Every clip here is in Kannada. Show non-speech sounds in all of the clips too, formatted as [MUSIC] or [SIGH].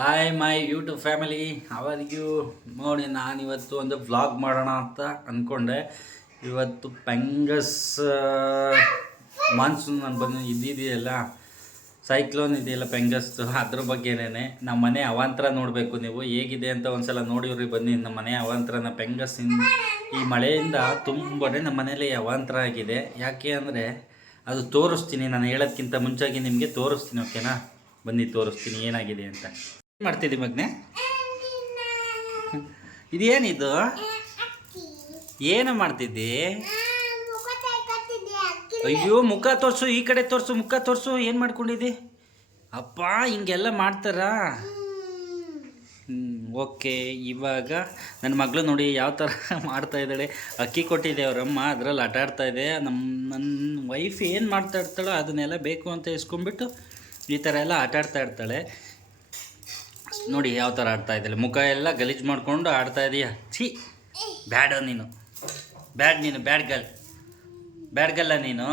ಹಾಯ್ ಮೈ ಯೂಟ್ಯೂಬ್ ಫ್ಯಾಮಿಲಿ ಅವರಿಗೂ ನೋಡಿ ನಾನು ಇವತ್ತು ಒಂದು ವ್ಲಾಗ್ ಮಾಡೋಣ ಅಂತ ಅಂದ್ಕೊಂಡೆ ಇವತ್ತು ಪೆಂಗಸ್ ಮಾನ್ಸೂನ್ ನಾನು ಬಂದು ಇದ್ದಿದೆಯಲ್ಲ ಸೈಕ್ಲೋನ್ ಇದೆಯಲ್ಲ ಪೆಂಗಸ್ದು ಅದ್ರ ಬಗ್ಗೆನೇ ನಮ್ಮ ಮನೆ ಅವಾಂತರ ನೋಡಬೇಕು ನೀವು. ಹೇಗಿದೆ ಅಂತ ಒಂದ್ಸಲ ನೋಡಿವ್ರಿ ಬನ್ನಿ. ನಮ್ಮ ಮನೆ ಅವಾಂತರನ ಪೆಂಗಸ್ಸಿನ, ಈ ಮಳೆಯಿಂದ ತುಂಬಾ ನಮ್ಮ ಮನೇಲಿ ಅವಾಂತರ ಆಗಿದೆ. ಯಾಕೆ ಅಂದರೆ, ಅದು ತೋರಿಸ್ತೀನಿ. ನಾನು ಹೇಳೋದ್ಕಿಂತ ಮುಂಚಾಗಿ ನಿಮಗೆ ತೋರಿಸ್ತೀನಿ ಓಕೆನಾ ಬನ್ನಿ, ತೋರಿಸ್ತೀನಿ ಏನಾಗಿದೆ ಅಂತ. ಮಾಡ್ತಿದ್ದಿ ಮಗ್ನೆ? ಇದೇನಿದು? ಏನು ಮಾಡ್ತಿದ್ದಿ? ಅಯ್ಯೋ ಮುಖ ತೋರಿಸು ಈ ಕಡೆ ತೋರಿಸು ಮುಖ ತೋರಿಸು ಏನು ಮಾಡ್ಕೊಂಡಿದ್ದಿ? ಅಪ್ಪ ಹಿಂಗೆಲ್ಲ ಮಾಡ್ತಾರಾ? ಓಕೆ. ಇವಾಗ ನನ್ನ ಮಗಳು ನೋಡಿ ಯಾವ ಥರ [LAUGHS] ಮಾಡ್ತಾ ಇದ್ದಾಳೆ. ಅಕ್ಕಿ ಕೊಟ್ಟಿದ್ದೆ ಅವರಮ್ಮ ಅದರಲ್ಲಿ ಆಟ ಆಡ್ತಾ ಇದೆ. ನಮ್ಮ ನನ್ನ ವೈಫ್ ಏನು ಮಾಡ್ತಾ ಇರ್ತಾಳೋ ಅದನ್ನೆಲ್ಲ ಬೇಕು ಅಂತ ಇಸ್ಕೊಂಡ್ಬಿಟ್ಟು ಈ ಥರ ಎಲ್ಲ ಆಟ ಆಡ್ತಾ ಇರ್ತಾಳೆ. ನೋಡಿ ಯಾವ ಥರ ಆಡ್ತಾ ಇದ್ದಾಳೆ ಮುಖ ಎಲ್ಲ ಗಲೀಜು ಮಾಡಿಕೊಂಡು ಆಡ್ತಾ ಇದೀಯ. ಛೀ ಬ್ಯಾಡ ನೀನು. ಬ್ಯಾಡ್ ನೀನು ಬ್ಯಾಡ್ ಗಲ್ ಬ್ಯಾಡ್ ಗಲ್ಲ ನೀನು?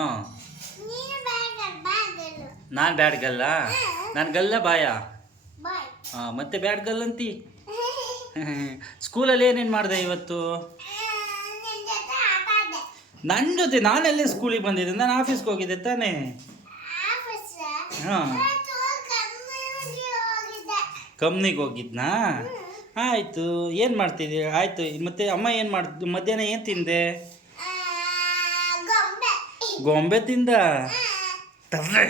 ನಾನು ಬ್ಯಾಡ್ ಗಲ್ಲ ನಾನು ಗಲ್ಲ ಬಾಯ? ಹಾಂ ಮತ್ತೆ ಬ್ಯಾಡ್ ಗಲ್ ಅಂತಿ? [LAUGHS] ಸ್ಕೂಲಲ್ಲಿ ಏನೇನು ಮಾಡಿದೆ ಇವತ್ತು? ನನ್ನ ಜೊತೆ ನಾನೆಲ್ಲೇ ಸ್ಕೂಲಿಗೆ ಬಂದಿದ್ದೆ. ನಾನು ಆಫೀಸ್ಗೆ ಹೋಗಿದ್ದೆ ತಾನೇ? ಹಾಂ. ಕಂಪ್ನಿಗೆ ಹೋಗಿದ್ನಾ? ಆಯಿತು ಏನು ಮಾಡ್ತಿದ್ದೆ? ಆಯಿತು ಮತ್ತೆ ಅಮ್ಮ ಏನು ಮಾಡ್ತು ಮಧ್ಯಾಹ್ನ ಏನು ತಿಂದೆ? ಗೊಂಬೆ ತಿಂದ? ತರ್ರೆ.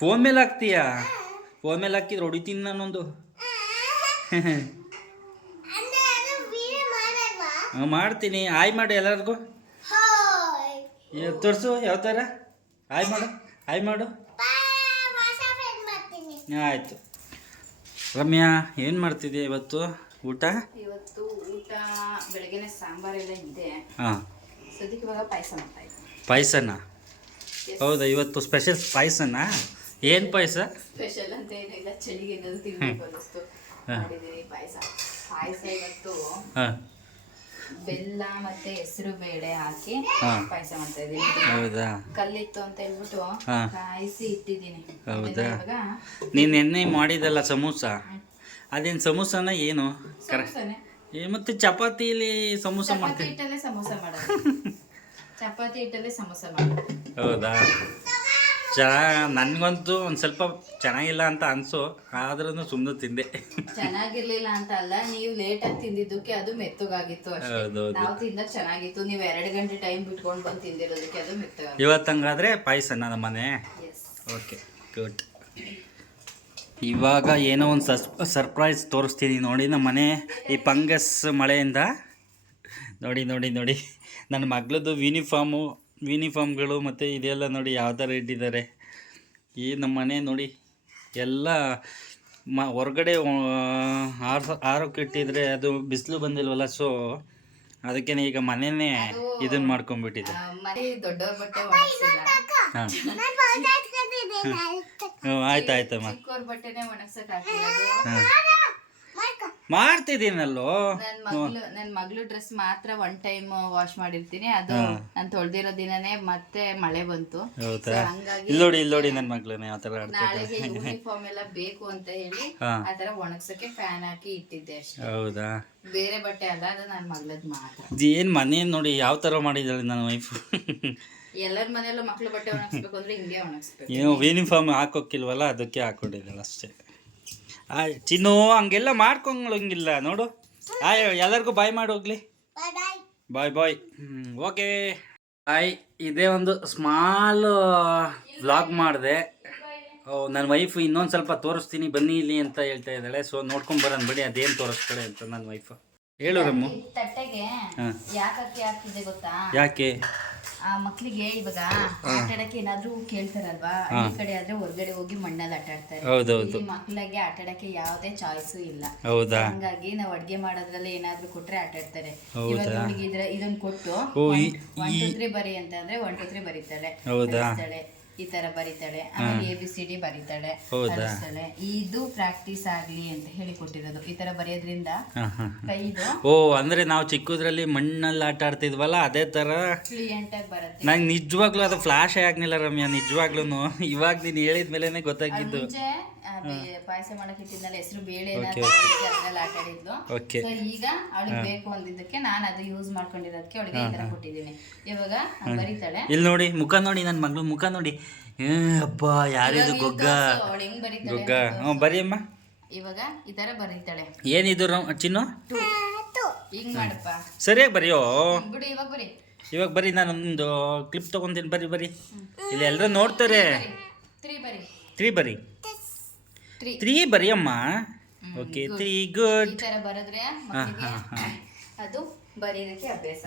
ಫೋನ್ ಮೇಲೆ ಹಾಕ್ತೀಯಾ? ಫೋನ್ ಮೇಲೆ ಹಾಕಿದ್ರೆ ಹೊಡಿತೀನಿ ನಾನೊಂದು. ಮಾಡ್ತೀನಿ. ಆಯ್ ಮಾಡು ಎಲ್ಲರಿಗೂ. ತೋರಿಸು ಯಾವ ಥರ ಆಯ್ ಮಾಡು ಆಯ್ ಮಾಡು. ಆಯಿತು. ರಮ್ಯಾ ಏನು ಮಾಡ್ತಿದ್ಯಾ ಇವತ್ತು? ಊಟ? ಇವತ್ತು ಊಟ ಬೆಳಗ್ಗೆನೆ ಸಾಂಬಾರೆಲ್ಲ ಇದೆ. ಹಾಂ. ಸದ್ಯಕ್ಕೆ ಇವಾಗ ಪಾಯಸ ಮಾಡ್ತಾ ಇದ್ದೀನಿ ಪಾಯಸನ? ಹೌದಾ ಇವತ್ತು ಸ್ಪೆಷಲ್ ಪಾಯಸನ? ಏನು ಪಾಯಸ? ಸ್ಪೆಷಲ್ ಅಂತ ಏನಿಲ್ಲ ಚಳಿಗೆ ಏನಾದ್ರು ಅನ್ನಿಸ್ತು. ಮಾಡಿದ್ದೀನಿ ಪಾಯಸ. ಪಾಯಸ ಇವತ್ತು ಹಾಂ. ಬೆಲ್ಲ ಮತ್ತೆ ಹೆಸರು ಬೇಳೆ ಹಾಕಿ ಹಾ. ಪಾಯಸ ಮಾಡ್ತಾ ಇದ್ದೀನಿ. ಹೌದಾ? ಕಲ್ಲಿತ್ತು ಅಂತ ಹೇಳ್ಬಿಟ್ಟು ಹಾ. ಕಾಯಿಸಿ ಇಟ್ಟಿದ್ದೀನಿ. ಹೌದಾ? ಇವಾಗ ನೀನು ಎಣ್ಣೆ ಮಾಡಿದಲ್ಲ ಸಮೋಸ? ಅದೇನು ಸಮೋಸನ ಏನು? ಕರೆ ಸಮೋಸನೆ. ಏ ಮತ್ತೆ ಚಪಾತಿಲಿ ಸಮೋಸ ಚಪಾತಿ ಮಾಡ್ತೀನಿ ಹಿಟ್ಟಲ್ಲೇ ಸಮೋಸ ಮಾಡೋದು. [LAUGHS] ಚಪಾತಿ ಹಿಟ್ಟಲ್ಲೇ ಸಮೋಸ ಮಾಡೋದು. ಹೌದಾ? ಚೆನ್ನಾಗಿ ನನಗಂತೂ ಒಂದು ಸ್ವಲ್ಪ ಚೆನ್ನಾಗಿಲ್ಲ ಅಂತ ಅನಿಸು ಆದ್ರೂ ಸುಮ್ಮನೆ ತಿಂದೆ. ಚೆನ್ನಾಗಿರ್ಲಿಲ್ಲ ಅಂತ ಅಲ್ಲ ನೀವು ಲೇಟ್ ಆಗಿ ತಿಂದಿದ್ದಕ್ಕೆ ಅದು ಮೆತ್ತಗಾಗಿತ್ತು ಅಷ್ಟೇ. ಹೌದೌದು. ನಾವು ತಿಂದಾಗ ಚೆನ್ನಾಗಿತ್ತು ನೀವು ಎರಡು ಗಂಟೆ ಟೈಮ್ ಬಿಟ್ಕೊಂಡು ಬಂದು ತಿಂದಿರೋದಕ್ಕೆ ಅದು ಮೆತ್ತಗಾಗಿತ್ತು. ಇವತ್ತಂಗಾದ್ರೆ ಪಾಯಸನ ನಮ್ಮ ಮನೆ? ಎಸ್ ಓಕೆ ಗುಡ್ ಇವಾಗ ಏನೋ ಒಂದು ಸಸ್ ಸರ್ಪ್ರೈಸ್ ತೋರಿಸ್ತೀನಿ ನೋಡಿ ನಮ್ಮ ಮನೆ ಈ ಪಂಗಸ್ ಮಳೆಯಿಂದ. ನೋಡಿ ನೋಡಿ ನೋಡಿ. ನನ್ನ ಮಗಳದ್ದು ಯೂನಿಫಾರ್ಮು ಯೂನಿಫಾರ್ಮ್ಗಳು ಮತ್ತು ಇದೆಲ್ಲ ನೋಡಿ ಯಾವ ಥರ ಇಟ್ಟಿದ್ದಾರೆ. ಈ ನಮ್ಮ ಮನೆ ನೋಡಿ ಎಲ್ಲ ಮ ಹೊರಗಡೆ ಆರು ಆರೋಕ್ಕೆ ಇಟ್ಟಿದ್ರೆ ಅದು ಬಿಸಿಲು ಬಂದಿಲ್ವಲ್ಲ ಸೊ ಅದಕ್ಕೆ ಈಗ ಮನೆಯೇ ಇದನ್ನ ಮಾಡ್ಕೊಂಡ್ಬಿಟ್ಟಿದೆ. ಹಾಂ. ಹ್ಞೂ ಆಯ್ತು ಆಯ್ತಮ್ಮ. ಮಾಡ್ತಿದ್ದೀನಲ್ಲೋ? ನನ್ ಮಗ್ಳು ನನ್ ಮಗ್ಳು ಡ್ರೆಸ್ ಮಾತ್ರ ಒನ್ ಟೈಮ್ ವಾಶ್ ಮಾಡಿರ್ತೀನಿ. ಅದು ನಾನು ತೊಳ್ದಿರೋ ದಿನನೇ ಮತ್ತೆ ಮಳೆ ಬಂತು. ಹೌದಾ? ಇಲ್ಲೋಡಿ ನನ್ ಇಲ್ಲಿ ನೋಡಿ ಇಲ್ಲಿ ನೋಡಿ ನನ್ನ ಮಗಳನ್ನ ಯಾವ ಥರ ನಾಳೆಗೆ ಯೂನಿಫಾರ್ಮ್ ಎಲ್ಲ ಬೇಕು ಅಂತ ಹೇಳಿ. ಆತರ ಒಣಗ್ಸಕ್ಕೆ ಫ್ಯಾನ್ ಹಾಕಿ ಇಟ್ಟಿದ್ದೆ ಅಷ್ಟೇ. ಹೌದಾ? ಬೇರೆ ಬಟ್ಟೆ ಅಲ್ಲ ಅದು ನನ್ನ ಮಗಳದ್ ಮಾತ್ರ. ಏನು ಮನೆ ನೋಡಿ ಯಾವ ತರ ಮಾಡಿದ್ದಾಳೆ ನನ್ನ ವೈಫ್ ಎಲ್ಲರ ಮನೆಯಲ್ಲೂ ಮಕ್ಳು ಬಟ್ಟೆ ಒಣಗಿಸ್ಬೇಕು ಅಂದ್ರೆ ಹಿಂಗೆ ಒಣಗಿಸ್ಬೇಕು. ಏನು ಯೂನಿಫಾರ್ಮ್ ಹಾಕೋಕ್ಕಿಲ್ವಲ್ಲ ಅದಕ್ಕೆ ಹಾಕೊಂಡಿದ್ದಾಳೆ ಅಷ್ಟೇ. ಆಯ್ ಚಿನ್ನು ಹಂಗೆಲ್ಲ ಮಾಡ್ಕೊಂಗಿಲ್ಲ ನೋಡು. ಆಯ್ ಎಲ್ಲರಿಗೂ ಬಾಯ್ ಮಾಡಿ ಹೋಗ್ಲಿ. ಬಾಯ್ ಬಾಯ್ ಓಕೆ ಆಯ್ ಇದೇ ಒಂದು ಸ್ಮಾಲ್ ವ್ಲಾಗ್ ಮಾಡಿದೆ. ನನ್ನ ವೈಫ್ ಇನ್ನೊಂದು ಸ್ವಲ್ಪ ತೋರಿಸ್ತೀನಿ ಬನ್ನಿ ಇಲ್ಲಿ ಅಂತ ಹೇಳ್ತಾ ಇದ್ದಾಳೆ. ಸೊ ನೋಡ್ಕೊಂಡ್ ಬರೋಣ ಬಿಡಿ ಅದೇನು ತೋರಿಸ್ತಾಳೆ ಅಂತ ನನ್ನ ವೈಫ್ ಹೇಳು ರಮ್ಮು. ತಟ್ಟೆಗೆ ಹಾಂ. ಯಾಕೆ ಅಕ್ಕಿ ಗೊತ್ತಾ? ಯಾಕೆ? ಆ ಮಕ್ಳಿಗೆ ಇವಾಗ ಆಟ ಆಡಕ್ಕೆ ಏನಾದ್ರೂ ಕೇಳ್ತಾರಲ್ವಾ? ಈ ಕಡೆ ಆದ್ರೆ ಹೊರಗಡೆ ಹೋಗಿ ಮಣ್ಣಲ್ಲಿ ಆಟ ಆಡ್ತಾರೆ. ಮಕ್ಳಿಗೆ ಆಟ ಆಡಕ್ಕೆ ಯಾವುದೇ ಚಾಯ್ಸ್ ಇಲ್ಲ. ಹೌದಾ? ಹಂಗಾಗಿ ನಾವು ಅಡ್ಗೆ ಮಾಡೋದ್ರಲ್ಲಿ ಏನಾದ್ರೂ ಕೊಟ್ರೆ ಆಟ ಆಡ್ತಾರೆ? ಇವಾಗ ಇದನ್ನ ಕೊಟ್ಟು ಒನ್ ಟು ತ್ರೀ ಬರಿ ಅಂತ ಅಂದ್ರೆ ಒನ್ ಟು ತ್ರೀ ಬರೀತಾಳೆ. ಹೌದಾ? ಈ ತರ ಬರೀತಾಳೆ ಆಮೇಲೆ ಎ ಬಿ ಸಿ ಡಿ ಬರೀತಾಳೆ? ಕಲಿಸ್ತಾಳೆ ಇದು ಪ್ರಾಕ್ಟೀಸ್ ಆಗ್ಲಿ ಅಂತ ಹೇಳಿ ಕೊಟ್ಟಿರೋದು. ಈ ತರ ಬರೆಯೋದ್ರಿಂದ ಕೈದು ಓ ಅಂದ್ರೆ ನಾವು ಚಿಕ್ಕದ್ರಲ್ಲಿ ಮಣ್ಣಲ್ಲಿ ಆಟ ಆಡ್ತಿದ್ವಲ್ಲ ಅದೇ ತರ? ಕ್ಲಿಯಂಟ್ ಆಗಿ ಬರುತ್ತೆ. ನಂಗೆ ನಿಜವಾಗ್ಲೂ ಅದು ಫ್ಲಾಶ್ ಆಗ್ಲಿಲ್ಲ ರಮ್ಯಾ ನಿಜವಾಗ್ಲೂ ಇವಾಗ ನೀನು ಹೇಳಿದ ಮೇಲೆ ಗೊತ್ತಾಗಿದ್ದು ಪಾಯಸ ಮಾಡಕ್ ಇಟ್ಟಿದ್ನಲ್ಲ ಹೆಸರು ಬೇಳೆ ಅದ್ರಲ್ಲಿ ಆಟ ಆಡಿದ್ಲು. ಓಕೆ. ಸೊ ಈಗ ಅವಳಿಗೆ ಬೇಕು ಅಂದಿದ್ದಕ್ಕೆ ನಾನು ಅದು ಯೂಸ್ ಮಾಡ್ಕೊಂಡಿರೋದಕ್ಕೆ ಅವಳಿಗೆ ಈ ತರ ಕೊಟ್ಟಿದ್ದೀನಿ. ಇವಾಗ ಬರೀತಾಳೆ. ಇಲ್ಲಿ ನೋಡಿ ಮುಖ ನೋಡಿ ನನ್ನ ಮಗಳು ಮುಖ ನೋಡಿ. ಅಪ್ಪ ಯಾರಿದು ಗೊಗ್ಗ? ಅವಳು ಹೆಂಗ್ ಬರೀತಾಳೆ ಗೊಗ್ಗ. ಹ್ಞೂ ಬರೀ ಅಮ್ಮ ಇವಾಗ ಈ ತರ ಬರೀತಾಳೆ. ಏನಿದು ಚಿನ್ನು? ಹಿಂಗ್ ಮಾಡಪ್ಪ. ಸರಿಯಾಗಿ ಬರೆಯೋ? ಬಿಡು ಇವಾಗ ಬರೀ. ಇವಾಗ ಬರೀ ನಾನೊಂದು ಕ್ಲಿಪ್ ತೊಗೊಂತೀನಿ ಬರೀ ಬರೀ. ಇಲ್ಲಿ ಎಲ್ಲರೂ ನೋಡ್ತಾರೆ. ತ್ರೀ ಬರೀ. ತ್ರೀ ಬರೀ. ತ್ರೀ ತ್ರೀ ಬರೀ ಅಮ್ಮ ಓಕೆ ತ್ರೀ ಗುಡ್ ಈ ತರ ಬರೆದ್ರೆ ಹಾಂ ಮಕ್ಕಳಿಗೆ ಹಾಂ ಹಾಂ ಅದು ಬರೆಯೋದಕ್ಕೆ ಅಭ್ಯಾಸ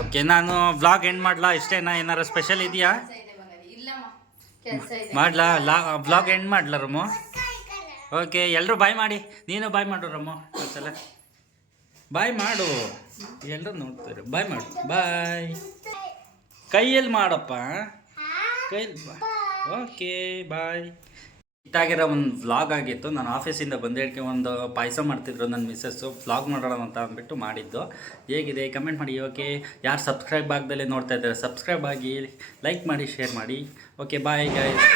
ಓಕೆ ನಾನು ಬ್ಲಾಗ್ ಎಂಡ್ ಮಾಡ್ಲಾ? ಇಷ್ಟೇನಾ? ಏನಾರ ಸ್ಪೆಷಲ್ ಇದೆಯಾ? ಕೆಲ್ಸ ಇದೆ ಇಲ್ಲಮ್ಮ ಕೆಲಸ ಇದೆ. ಮಾಡ್ಲಾ? ಲಾ ವ್ಲಾಗ್ ಎಂಡ್ ಮಾಡ್ಲಾ ರಮು? ಓಕೆ ಎಲ್ಲರೂ ಬಾಯ್ ಮಾಡಿ. ನೀನು ಬಾಯ್ ಮಾಡು ರಮು. ಒಂದ್ಸಲ. ಬಾಯ್ ಮಾಡು. ಎಲ್ಲರೂ ನೋಡ್ತಾರೆ. ಬಾಯ್ ಮಾಡು. ಬಾಯ್ ಕೈಯಲ್ಲಿ ಮಾಡಪ್ಪ. ಕೈಯಲ್ಲಿ ಓಕೆ ಬಾಯ್ ಇಟ್ಟಾಗಿರೋ ಒಂದು ವ್ಲಾಗ್ ಆಗಿತ್ತು. ನಾನು ಆಫೀಸಿಂದ ಬಂದೇಳಿಕೆ ಒಂದು ಪಾಯಸ ಮಾಡ್ತಿದ್ರು ನನ್ನ ಮಿಸ್ಸಸ್ಸು ವ್ಲಾಗ್ ಮಾಡೋಣ ಅಂತ ಅಂದ್ಬಿಟ್ಟು ಮಾಡಿದ್ದು. ಹೇಗಿದೆ? ಕಮೆಂಟ್ ಮಾಡಿ. ಓಕೆ ಯಾರು ಸಬ್ಸ್ಕ್ರೈಬ್ ಆಗದಲ್ಲೇ ನೋಡ್ತಾ ಇದ್ದಾರೆ? ಸಬ್ಸ್ಕ್ರೈಬ್ ಆಗಿ ಲೈಕ್ ಮಾಡಿ ಶೇರ್ ಮಾಡಿ. Okay bye guys